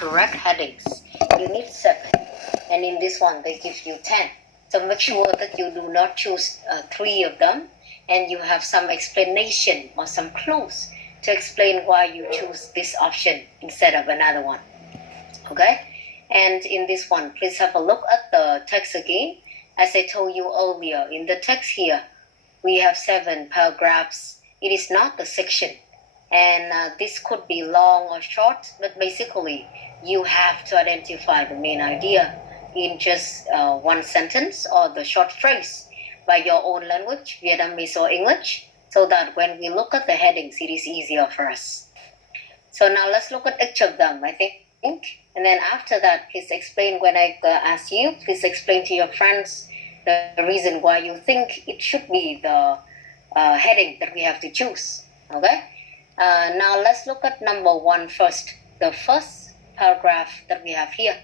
correct headings. You need 7. And in this one, they give you 10. So make sure that you do not choose 3 of them. And you have some explanation or some clues to explain why you choose this option instead of another one. Okay? And in this one, please have a look at the text again. As I told you earlier, in the text here, we have 7 paragraphs. It is not the section. And this could be long or short, but basically, you have to identify the main idea in just one sentence or the short phrase by your own language, Vietnamese or English, so that when we look at the headings, it is easier for us. So now let's look at each of them, I think. And then after that, please explain when I ask you, please explain to your friends the reason why you think it should be the heading that we have to choose. Okay? Now let's look at number 1 first. The first paragraph that we have here.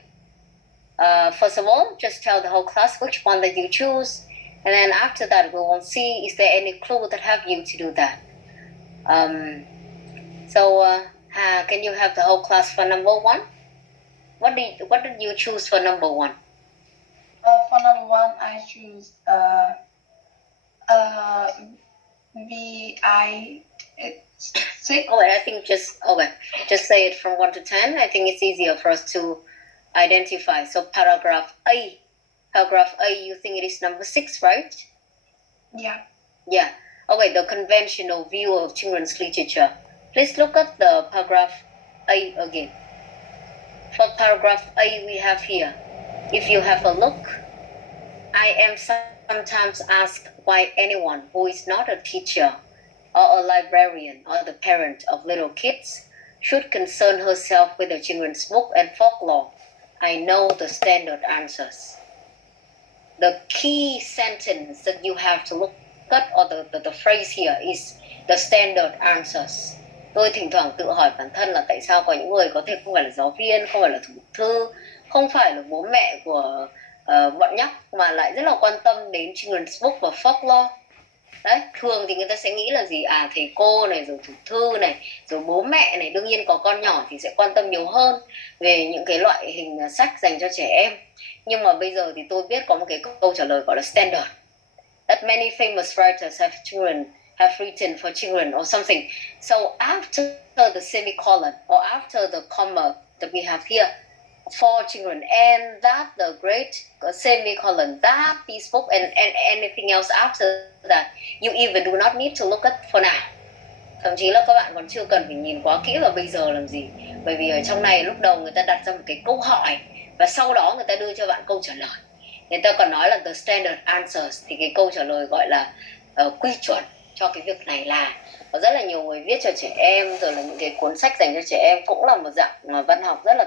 First of all, just tell the whole class which one that you choose. And then after that, we will see is there any clue that help you to do that. Can you have the whole class for number 1? What did you choose for number 1? For number 1, I choose VI6. Oh, I think just say it from 1 to 10. I think it's easier for us to identify. So paragraph A, you think it is number 6, right? Yeah. Yeah. Okay, the conventional view of children's literature. Please look at the paragraph A again. For paragraph A, we have here, if you have a look, I am sometimes asked why anyone who is not a teacher or a librarian or the parent of little kids should concern herself with the children's book and folklore. I know the standard answers. The key sentence that you have to look at, or the phrase here is the standard answers. Tôi thỉnh thoảng tự hỏi bản thân là tại sao có những người có thể không phải là giáo viên, không phải là thủ thư, không phải là bố mẹ của bọn nhóc mà lại rất là quan tâm đến children's book và folklore. Đấy, thường thì người ta sẽ nghĩ là gì? Thầy cô này, rồi thủ thư này, rồi bố mẹ này, đương nhiên có con nhỏ thì sẽ quan tâm nhiều hơn về những cái loại hình sách dành cho trẻ em. Nhưng mà bây giờ thì tôi biết có một cái câu trả lời gọi là standard. That many famous writers have written for children or something. So after the semicolon or after the comma that we have here, for children, and that the great semicolon, that this book and anything else after that, you even do not need to look at for now. Thậm chí là các bạn còn chưa cần phải nhìn quá kỹ vào bây giờ làm gì. Bởi vì ở trong này lúc đầu người ta đặt ra một cái câu hỏi và sau đó người ta đưa cho bạn câu trả lời. Người ta còn nói là the standard answers, thì cái câu trả lời gọi là quy chuẩn cho cái việc này là có rất là nhiều người viết cho trẻ em, rồi là những cái cuốn sách dành cho trẻ em cũng là một dạng văn học rất là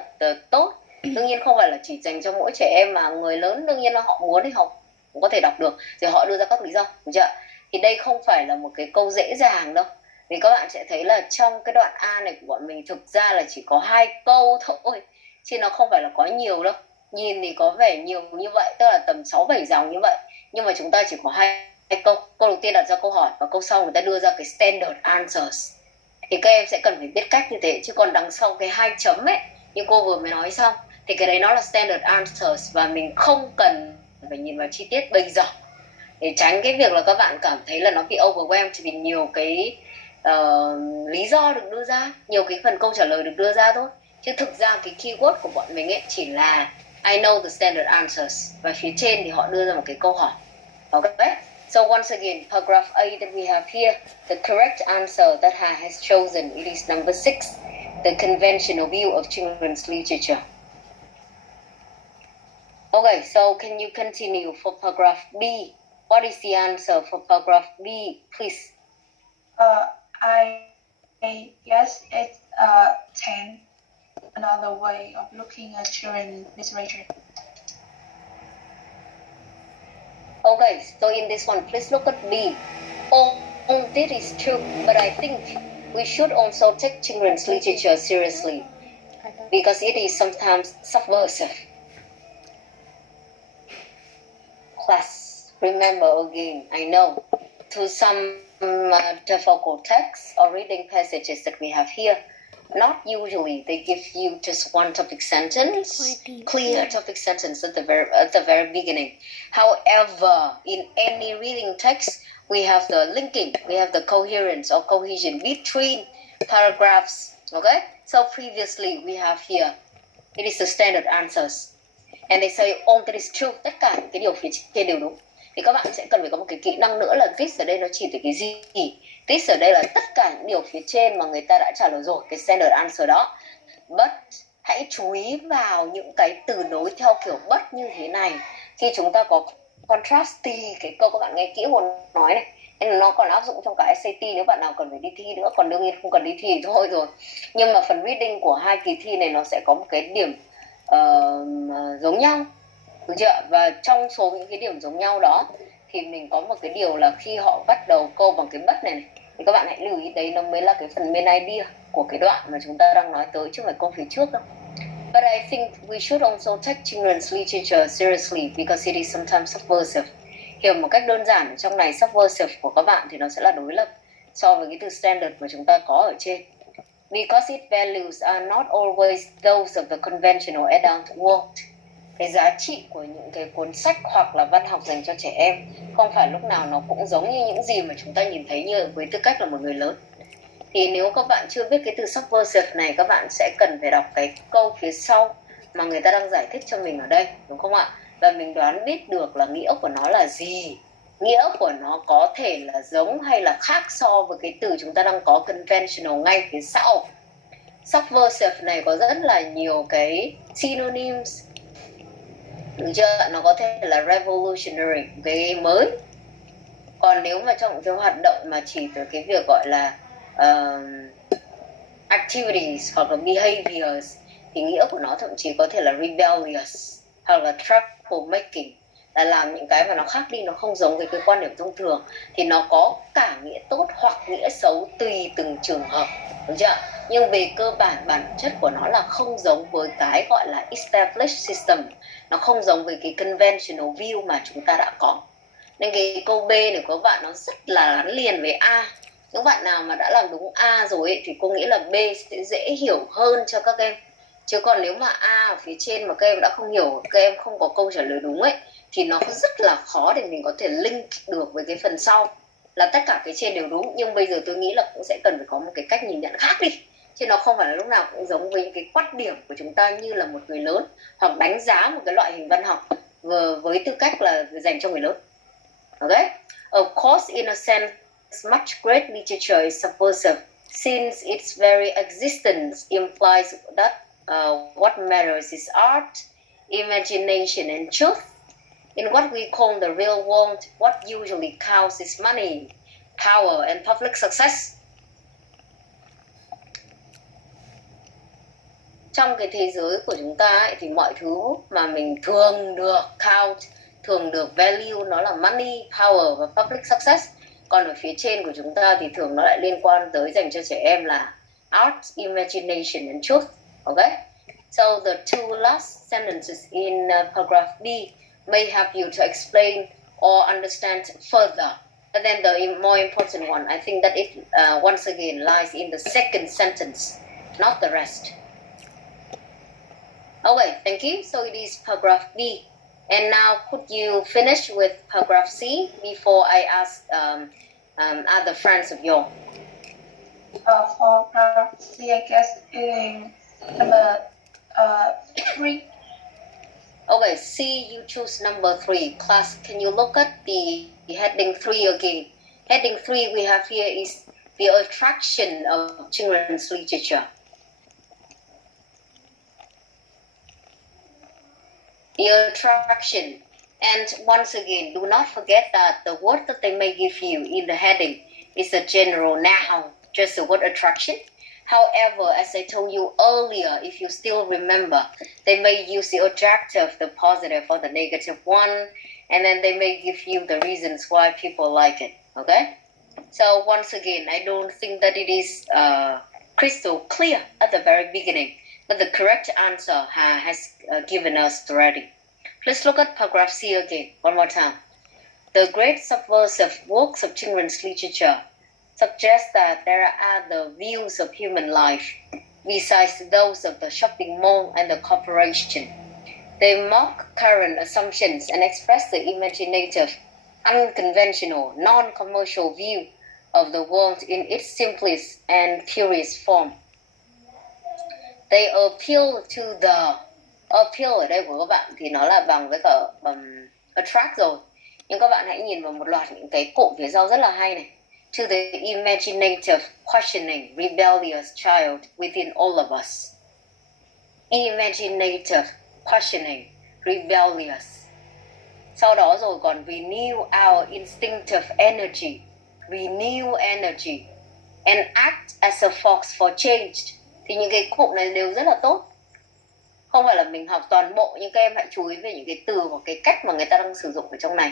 tốt. Đương nhiên không phải là chỉ dành cho mỗi trẻ em mà người lớn đương nhiên là họ muốn thì họ cũng có thể đọc được, rồi họ đưa ra các lý do, đúng chưa? Thì đây không phải là một cái câu dễ dàng đâu. Vì các bạn sẽ thấy là trong cái đoạn A này của bọn mình thực ra là chỉ có 2 câu thôi, chứ nó không phải là có nhiều đâu. Nhìn thì có vẻ nhiều như vậy, tức là tầm 6-7 dòng như vậy, nhưng mà chúng ta chỉ có 2 câu. Câu đầu tiên đặt ra câu hỏi và câu sau người ta đưa ra cái standard answers. Thì các em sẽ cần phải biết cách như thế, chứ còn đằng sau cái 2 chấm ấy như cô vừa mới nói xong thì cái đấy nó là standard answers và mình không cần phải nhìn vào chi tiết bây giờ để tránh cái việc là các bạn cảm thấy là nó bị overwhelmed vì nhiều cái lý do được đưa ra, nhiều cái phần câu trả lời được đưa ra thôi. Chứ thực ra cái keyword của bọn mình ấy chỉ là I know the standard answers và phía trên thì họ đưa ra một cái câu hỏi. Okay? So once again, paragraph A that we have here, the correct answer that Hà has chosen, it is number 6, the conventional view of children's literature. Okay, so can you continue for paragraph B? What is the answer for paragraph B, please? I guess it's 10. Another way of looking at children's literature. Okay, so in this one, please look at B. Oh, this is true, but I think we should also take children's literature seriously because it is sometimes subversive. Class, remember again, I know, to some difficult texts or reading passages that we have here, Not usually. They give you just one topic sentence, clear topic sentence at the very beginning. However, in any reading text, we have the linking, we have the coherence or cohesion between paragraphs. Okay? So previously we have here, it is the standard answers. And they say all that is true, tất cả những cái điều phía trên đều đúng. Thì các bạn sẽ cần phải có một cái kỹ năng nữa là this ở đây nó chỉ từ cái gì. This ở đây là tất cả những điều phía trên mà người ta đã trả lời rồi, cái standard answer đó. But hãy chú ý vào những cái từ nối theo kiểu but như thế này. Khi chúng ta có contrasty, cái câu các bạn nghe kỹ Huân nói này, nên nó còn áp dụng trong cả SAT nếu bạn nào cần phải đi thi nữa. Còn đương nhiên không cần đi thi thôi rồi. Nhưng mà phần reading của hai kỳ thi này nó sẽ có một cái điểm giống nhau, được chưa? Và trong số những cái điểm giống nhau đó thì mình có một cái điều là khi họ bắt đầu câu bằng cái but này thì các bạn hãy lưu ý đấy, nó mới là cái phần main idea của cái đoạn mà chúng ta đang nói tới, chứ không phải câu phía trước đâu. But I think we should also take children's literature seriously because it is sometimes subversive. Hiểu một cách đơn giản, trong này subversive của các bạn thì nó sẽ là đối lập so với cái từ standard mà chúng ta có ở trên. Because its values are not always those of the conventional adult world. Cái giá trị của những cái cuốn sách hoặc là văn học dành cho trẻ em không phải lúc nào nó cũng giống như những gì mà chúng ta nhìn thấy như với tư cách là một người lớn. Thì nếu các bạn chưa biết cái từ subversive này, các bạn sẽ cần phải đọc cái câu phía sau mà người ta đang giải thích cho mình ở đây, đúng không ạ? Và mình đoán biết được là nghĩa của nó là gì. Nghĩa của nó có thể là giống hay là khác so với cái từ chúng ta đang có conventional ngay phía sau. Subversive này có rất là nhiều cái synonyms, được chưa? Nó có thể là revolutionary, cái mới. Còn nếu mà trong cái hoạt động mà chỉ từ cái việc gọi là activities hoặc là behaviors thì nghĩa của nó thậm chí có thể là rebellious hoặc là troublemaking, là làm những cái mà nó khác đi, nó không giống với cái quan điểm thông thường, thì nó có cả nghĩa tốt hoặc nghĩa xấu tùy từng trường hợp, đúng chưa? Nhưng về cơ bản, bản chất của nó là không giống với cái gọi là established system, nó không giống với cái conventional view mà chúng ta đã có. Nên cái câu B này của các bạn nó rất là gắn liền với A. Những bạn nào mà đã làm đúng A rồi ấy, thì cô nghĩ là B sẽ dễ hiểu hơn cho các em. Chứ còn nếu mà A ở phía trên mà các em đã không hiểu, các em không có câu trả lời đúng ấy, thì nó rất là khó để mình có thể link được với cái phần sau là tất cả cái trên đều đúng. Nhưng bây giờ tôi nghĩ là cũng sẽ cần phải có một cái cách nhìn nhận khác đi, chứ nó không phải là lúc nào cũng giống với những cái quan điểm của chúng ta như là một người lớn, hoặc đánh giá một cái loại hình văn học với tư cách là dành cho người lớn. Okay? Of course, in a sense, much great literature is subversive, since its very existence implies that what matters is art, imagination, and truth. In what we call the real world, what usually counts is money, power, and public success. Trong cái thế giới của chúng ta ấy, thì mọi thứ mà mình thường được count, thường được value nó là money, power và public success. Còn ở phía trên của chúng ta thì thường nó lại liên quan tới dành cho trẻ em là art, imagination and truth. Okay? So the two last sentences in paragraph B may help you to explain or understand further. And then the more important one, I think that it once again lies in the second sentence, not the rest. Okay, thank you. So it is paragraph B. And now could you finish with paragraph C before I ask other friends of yours? For paragraph C, I guess it is number 3. Okay, C, you choose number 3. Class, can you look at the heading 3 again? Heading 3 we have here is the attraction of children's literature. The attraction. And once again, do not forget that the word that they may give you in the heading is a general noun, just the word attraction. However, as I told you earlier, if you still remember, they may use the adjective, the positive or the negative one, and then they may give you the reasons why people like it, okay? So once again, I don't think that it is crystal clear at the very beginning, but the correct answer has given us already. Please look at paragraph C again, one more time. The great subversive works of children's literature suggest that there are the views of human life besides those of the shopping mall and the corporation. They mock current assumptions and express the imaginative, unconventional, non-commercial view of the world in its simplest and purest form. They appeal to the... Appeal ở đây của các bạn thì nó là bằng với cả attract rồi. Nhưng các bạn hãy nhìn vào một loạt những cái cụm phía sau rất là hay này. To the imaginative, questioning, rebellious child within all of us. Imaginative, questioning, rebellious. Sau đó rồi còn renew our instinctive energy. Renew energy. And act as a force for change. Thì những cái cụm này đều rất là tốt. Không phải là mình học toàn bộ, nhưng các em hãy chú ý về những cái từ hoặc cái cách mà người ta đang sử dụng ở trong này.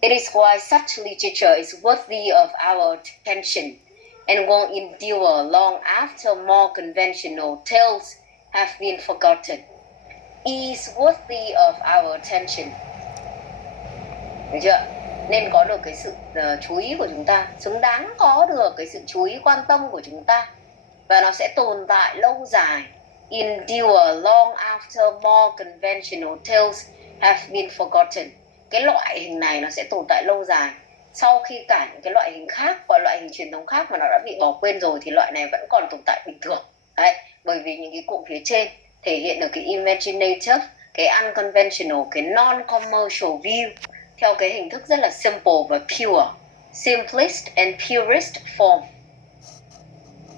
It is why such literature is worthy of our attention and won't endure long after more conventional tales have been forgotten. Is worthy of our attention. Được chưa? Nên có được cái sự chú ý của chúng ta, xứng đáng có được cái sự chú ý quan tâm của chúng ta. Và nó sẽ tồn tại lâu dài. Endure long after more conventional tales have been forgotten. Cái loại hình này nó sẽ tồn tại lâu dài. Sau khi cả những cái loại hình khác và loại hình truyền thống khác mà nó đã bị bỏ quên rồi thì loại này vẫn còn tồn tại bình thường. Đấy, bởi vì những cái cụm phía trên thể hiện được cái imaginative, cái unconventional, cái non-commercial view theo cái hình thức rất là simple và pure. Simplest and purest form.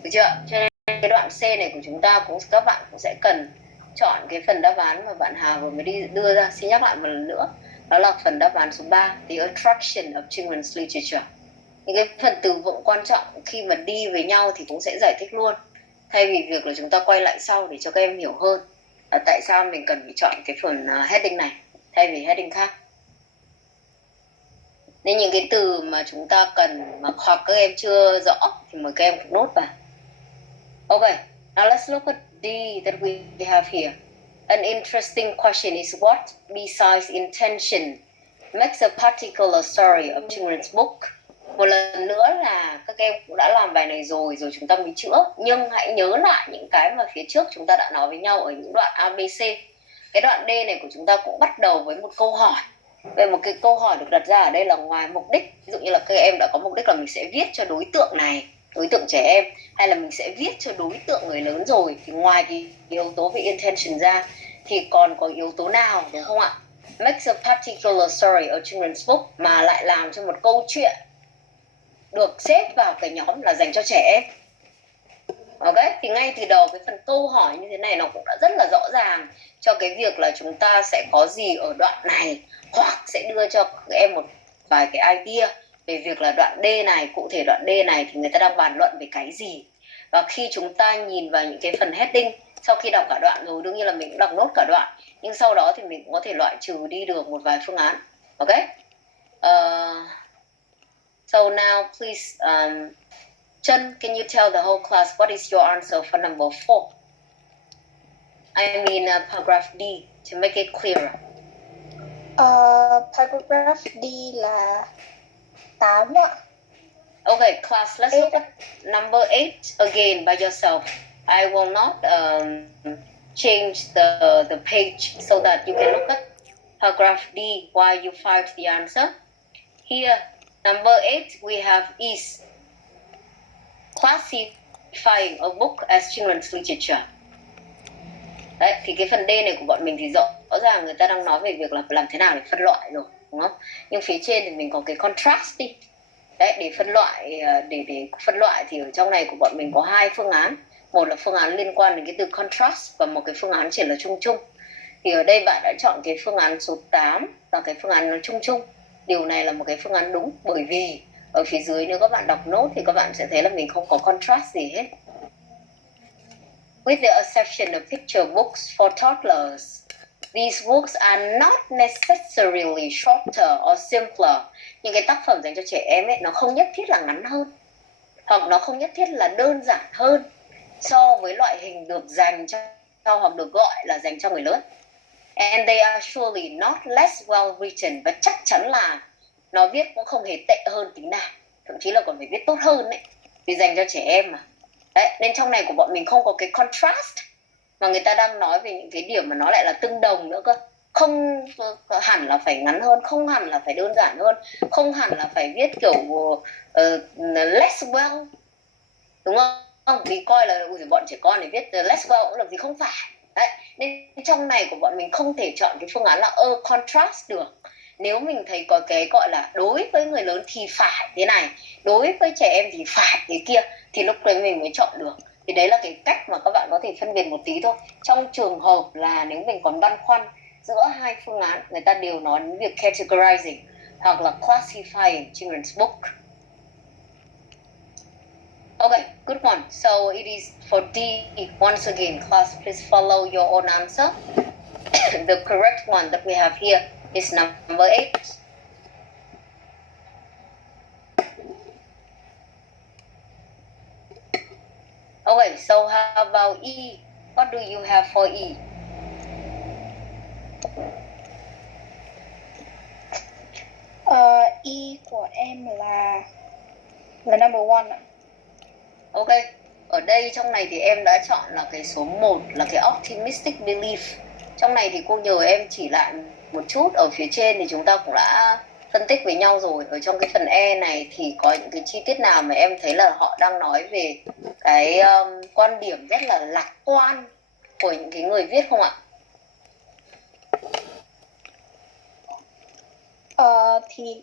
Được chưa? Cho nên cái đoạn C này của chúng ta các bạn cũng sẽ cần chọn cái phần đáp án mà bạn Hà vừa mới đưa ra. Xin nhắc lại một lần nữa. Đó là phần đáp án số 3, The Attraction of Children's Literature. Những cái phần từ vựng quan trọng khi mà đi với nhau thì cũng sẽ giải thích luôn. Thay vì việc là chúng ta quay lại sau để cho các em hiểu hơn tại sao mình cần phải chọn cái phần heading này thay vì heading khác. Nên những cái từ mà chúng ta cần mà hoặc các em chưa rõ thì mời các em nốt vào. Okay, now let's look at D that we have here. An interesting question is what, besides intention, makes a particular story of children's book. Một lần nữa là các em cũng đã làm bài này rồi chúng ta mới chữa. Nhưng hãy nhớ lại những cái mà phía trước chúng ta đã nói với nhau ở những đoạn ABC. Cái đoạn D này của chúng ta cũng bắt đầu với một câu hỏi. Về một cái câu hỏi được đặt ra ở đây là ngoài mục đích. Ví dụ như là các em đã có mục đích là mình sẽ viết cho đối tượng này, đối tượng trẻ em, hay là mình sẽ viết cho đối tượng người lớn rồi. Thì ngoài cái yếu tố về intention ra thì còn có yếu tố nào, đúng không ạ? Makes a particular story a children's book, mà lại làm cho một câu chuyện được xếp vào cái nhóm là dành cho trẻ em. Ok, thì ngay từ đầu cái phần câu hỏi như thế này nó cũng đã rất là rõ ràng cho cái việc là chúng ta sẽ có gì ở đoạn này, hoặc sẽ đưa cho các em một vài cái idea về việc là đoạn D này, cụ thể đoạn D này thì người ta đang bàn luận về cái gì. Và khi chúng ta nhìn vào những cái phần heading, sau khi đọc cả đoạn rồi, đương nhiên là mình cũng đọc nốt cả đoạn, nhưng sau đó thì mình cũng có thể loại trừ đi được một vài phương án. Ok, so now please Trân, can you tell the whole class what is your answer for number 4? I mean paragraph D, to make it clearer. Paragraph D là 8 ạ. Okay, class, let's look at number 8 again by yourself. I will not change the page so that you can look at paragraph D while you find the answer. Here, number 8, we have is classifying a book as children's literature. Đấy, thì cái phần D này của bọn mình thì rõ ràng người ta đang nói về việc là làm thế nào để phân loại rồi, đúng không? Nhưng phía trên thì mình có cái contrast đi. Đấy, để phân loại thì ở trong này của bọn mình có hai phương án. Một là phương án liên quan đến cái từ contrast và một cái phương án chỉ là chung chung. Thì ở đây bạn đã chọn cái phương án số 8 và cái phương án nó chung chung. Điều này là một cái phương án đúng, bởi vì ở phía dưới nếu các bạn đọc nốt thì các bạn sẽ thấy là mình không có contrast gì hết. With the exception of picture books for toddlers, these books are not necessarily shorter or simpler. Những cái tác phẩm dành cho trẻ em ấy, nó không nhất thiết là ngắn hơn, hoặc nó không nhất thiết là đơn giản hơn so với loại hình được dành cho hoặc được gọi là dành cho người lớn. And they are surely not less well written. Và chắc chắn là nó viết cũng không hề tệ hơn tí nào, thậm chí là còn phải viết tốt hơn đấy, vì dành cho trẻ em mà. Đấy, nên trong này của bọn mình không có cái contrast, mà người ta đang nói về những cái điểm mà nó lại là tương đồng nữa cơ. Không hẳn là phải ngắn hơn, không hẳn là phải đơn giản hơn, không hẳn là phải viết kiểu less well, đúng không? Vì coi là bọn trẻ con này viết less well cũng làm gì không phải. Đấy, nên trong này của bọn mình không thể chọn cái phương án là contrast được. Nếu mình thấy có cái gọi là đối với người lớn thì phải thế này, đối với trẻ em thì phải thế kia, thì lúc đấy mình mới chọn được. Thì đấy là cái cách mà các bạn có thể phân biệt một tí thôi. Trong trường hợp là nếu mình còn băn khoăn giữa hai phương án, người ta đều nói đến việc categorizing hoặc là classifying children's book. Okay, good one. So it is for D. Once again, class, please follow your own answer. The correct one that we have here is number 8. Okay, so how about E? What do you have for E? E của em là number 1 ạ. Ok, ở đây trong này thì em đã chọn là cái số 1 là cái optimistic belief. Trong này thì cô nhờ em chỉ lại một chút, ở phía trên thì chúng ta cũng đã phân tích với nhau rồi. Ở trong cái phần E này thì có những cái chi tiết nào mà em thấy là họ đang nói về cái quan điểm rất là lạc quan của những cái người viết không ạ? Thì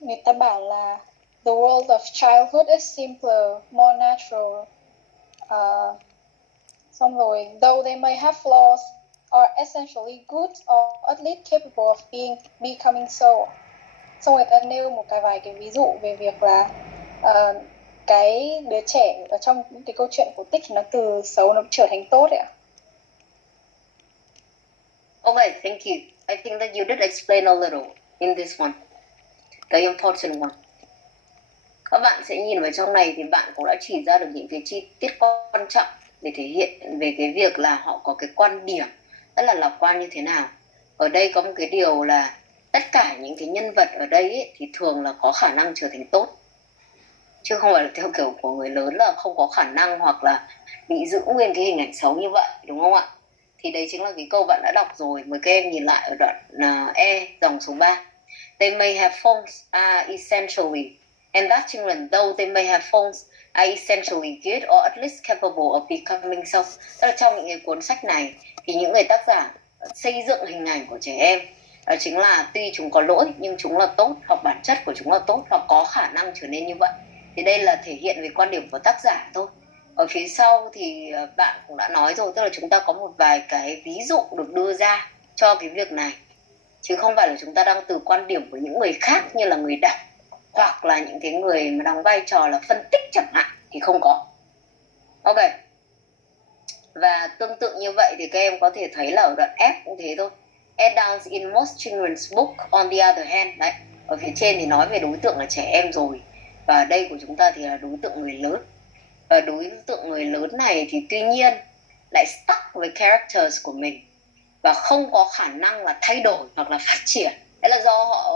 người ta bảo là the world of childhood is simpler, more natural. Xong rồi, though they may have flaws, are essentially good or at least capable of becoming so. Xong người ta nêu một vài cái ví dụ về việc là cái đứa trẻ ở trong những cái câu chuyện cổ tích thì nó từ xấu nó trở thành tốt ấy ạ. Okay, thank you. I think that you did explain a little in this one, the important one. Các bạn sẽ nhìn vào trong này thì bạn cũng đã chỉ ra được những cái chi tiết quan trọng để thể hiện về cái việc là họ có cái quan điểm rất là lạc quan như thế nào. Ở đây có một cái điều là tất cả những cái nhân vật ở đây ấy, thì thường là có khả năng trở thành tốt, chứ không phải là theo kiểu của người lớn là không có khả năng hoặc là bị giữ nguyên cái hình ảnh xấu như vậy, đúng không ạ? Thì đấy chính là cái câu bạn đã đọc rồi. Mời các em nhìn lại ở đoạn E dòng số 3. They may have faults are essentially, and that children, though they may have faults, are essentially good or at least capable of becoming so. Tức là trong những cái cuốn sách này thì những người tác giả xây dựng hình ảnh của trẻ em đó chính là tuy chúng có lỗi nhưng chúng là tốt, hoặc bản chất của chúng là tốt, hoặc có khả năng trở nên như vậy. Thì đây là thể hiện về quan điểm của tác giả thôi. Ở phía sau thì bạn cũng đã nói rồi, tức là chúng ta có một vài cái ví dụ được đưa ra cho cái việc này, chứ không phải là chúng ta đang từ quan điểm của những người khác như là người đọc hoặc là những cái người mà đóng vai trò là phân tích chẳng hạn, thì không có. Ok, và tương tự như vậy thì các em có thể thấy là ở đoạn F cũng thế thôi. Adults in most children's book on the other hand. Đấy, ở phía trên thì nói về đối tượng là trẻ em rồi, và ở đây của chúng ta thì là đối tượng người lớn. Và đối tượng người lớn này thì tuy nhiên lại stuck với characters của mình và không có khả năng là thay đổi hoặc là phát triển. Đấy là do họ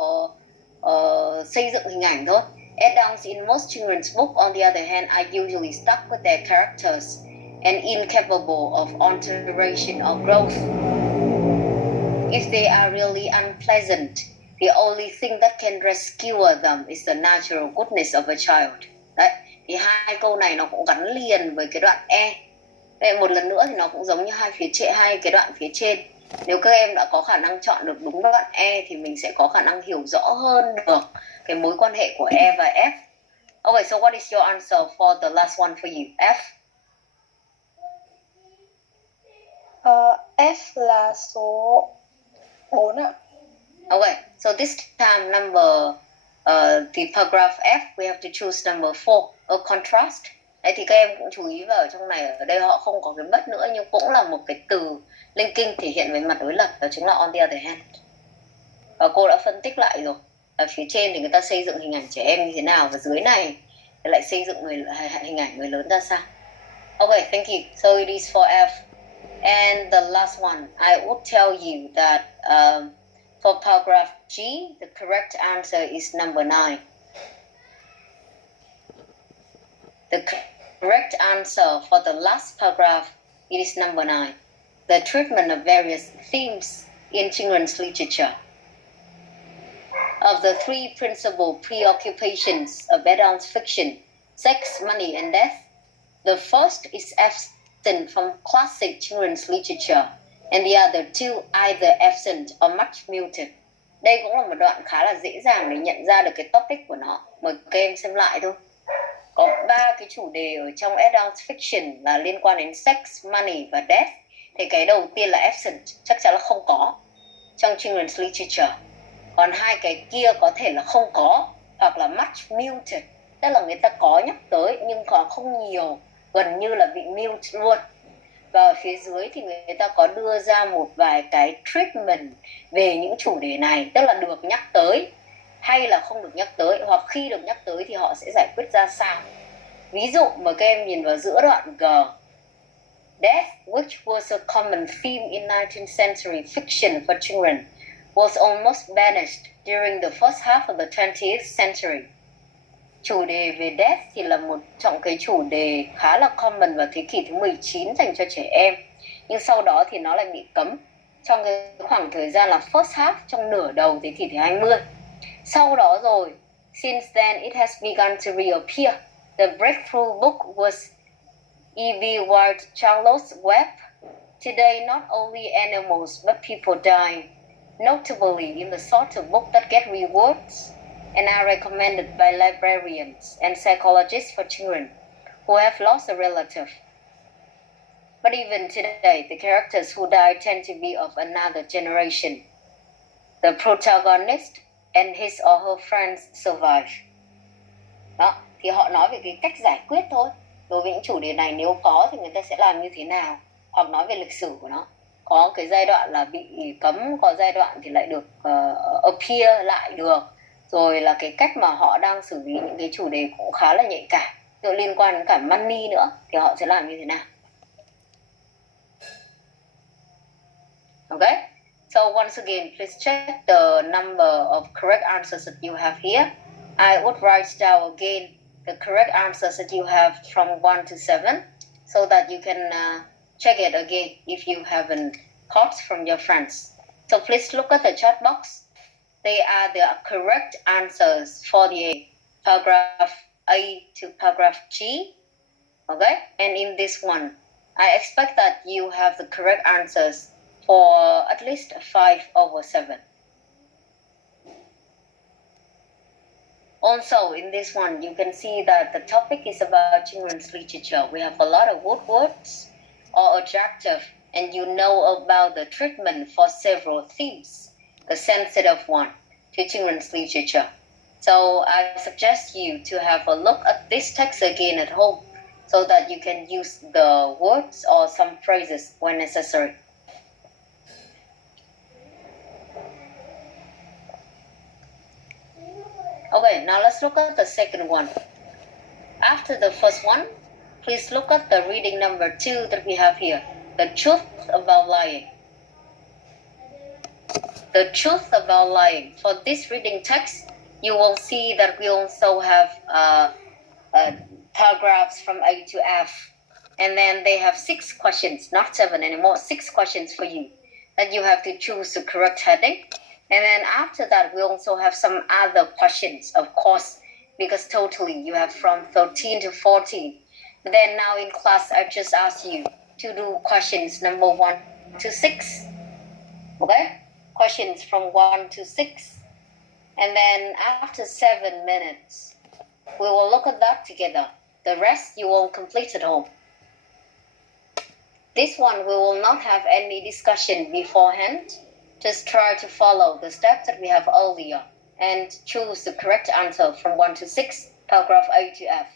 xây dựng hình ảnh thôi. Adults in most children's book on the other hand are usually stuck with their characters and incapable of alteration or growth. If they are really unpleasant, the only thing that can rescue them is the natural goodness of a child. Đấy, thì hai câu này nó cũng gắn liền với cái đoạn E. Vậy một lần nữa thì nó cũng giống như hai cái đoạn phía trên. Nếu các em đã có khả năng chọn được đúng đoạn E thì mình sẽ có khả năng hiểu rõ hơn được cái mối quan hệ của E và F. Okay, so what is your answer for the last one for you? F? F là số 4 ạ. Okay, so this time the paragraph F, we have to choose number 4, a contrast. Đấy, thì các em cũng chú ý vào ở trong này, ở đây họ không có cái but nữa nhưng cũng là một cái từ linking thể hiện với mặt đối lập, đó chính là on the other hand. Và cô đã phân tích lại rồi. Ở phía trên thì người ta xây dựng hình ảnh trẻ em như thế nào, và dưới này thì lại xây dựng hình ảnh người lớn ra sao. Okay, thank you. So it is for F. And the last one, I would tell you that for paragraph G, the correct answer is number 9. The correct answer for the last paragraph, it is number 9. The treatment of various themes in children's literature. Of the three principal preoccupations of adult fiction, sex, money, and death, the first is absent from classic children's literature, and the other two either absent or much muted. Đây cũng là một đoạn khá là dễ dàng để nhận ra được cái topic của nó. Mời các em xem lại thôi. Có 3 cái chủ đề ở trong adult fiction là liên quan đến sex, money và death. Thì cái đầu tiên là absent, chắc chắn là không có trong children's literature. Còn 2 cái kia có thể là không có, hoặc là much muted, tức là người ta có nhắc tới nhưng còn không nhiều, gần như là bị mute luôn. Và ở phía dưới thì người ta có đưa ra một vài cái treatment về những chủ đề này, tức là được nhắc tới hay là không được nhắc tới, hoặc khi được nhắc tới thì họ sẽ giải quyết ra sao. Ví dụ mà các em nhìn vào giữa đoạn G, death, which was a common theme in 19th century fiction for children, was almost banished during the first half of the 20th century. Chủ đề về death thì là một trong cái chủ đề khá là common vào thế kỷ thứ 19 dành cho trẻ em. Nhưng sau đó thì nó lại bị cấm trong cái khoảng thời gian là first half, trong nửa đầu thế kỷ thứ 20. Sau đó rồi, since then it has begun to reappear. The breakthrough book was E.B. White Charlotte's Web. Today not only animals but people die, notably in the sort of book that get rewards and are recommended by librarians and psychologists for children who have lost a relative. But even today, the characters who die tend to be of another generation. The protagonist and his or her friends survive. Đó, thì họ nói về cái cách giải quyết thôi. Đối với những chủ đề này nếu có thì người ta sẽ làm như thế nào, hoặc nói về lịch sử của nó. Có cái giai đoạn là bị cấm, có giai đoạn thì lại được appear lại được. Rồi là cái cách mà họ đang xử lý những cái chủ đề cũng khá là nhạy cảm, rồi liên quan đến cả money nữa, thì họ sẽ làm như thế nào. Okay, so once again, please check the number of correct answers that you have here. I would write down again the correct answers that you have from 1 to 7, so that you can check it again if you haven't caught from your friends. So please look at the chat box. They are the correct answers for the paragraph A to paragraph G. Okay, and in this one, I expect that you have the correct answers for at least 5 over 7. Also, in this one, you can see that the topic is about children's literature. We have a lot of wood words or adjective, and you know about the treatment for several themes, the sensitive one to children's literature. So I suggest you to have a look at this text again at home, so that you can use the words or some phrases when necessary. Okay, now let's look at the second one. After the first one, please look at the reading number 2 that we have here. The truth about lying. The truth about lying. For this reading text, you will see that we also have paragraphs from A to F. And then they have 6 questions, not 7 anymore, 6 questions for you. That you have to choose the correct heading. And then after that, we also have some other questions, of course, because totally you have from 13 to 14. But then now in class, I just asked you to do questions number 1 to 6. Okay? Questions from 1 to 6. And then after 7 minutes, we will look at that together. The rest you will complete at home. This one, we will not have any discussion beforehand. Just try to follow the steps that we have earlier and choose the correct answer from 1 to 6, paragraph A to F.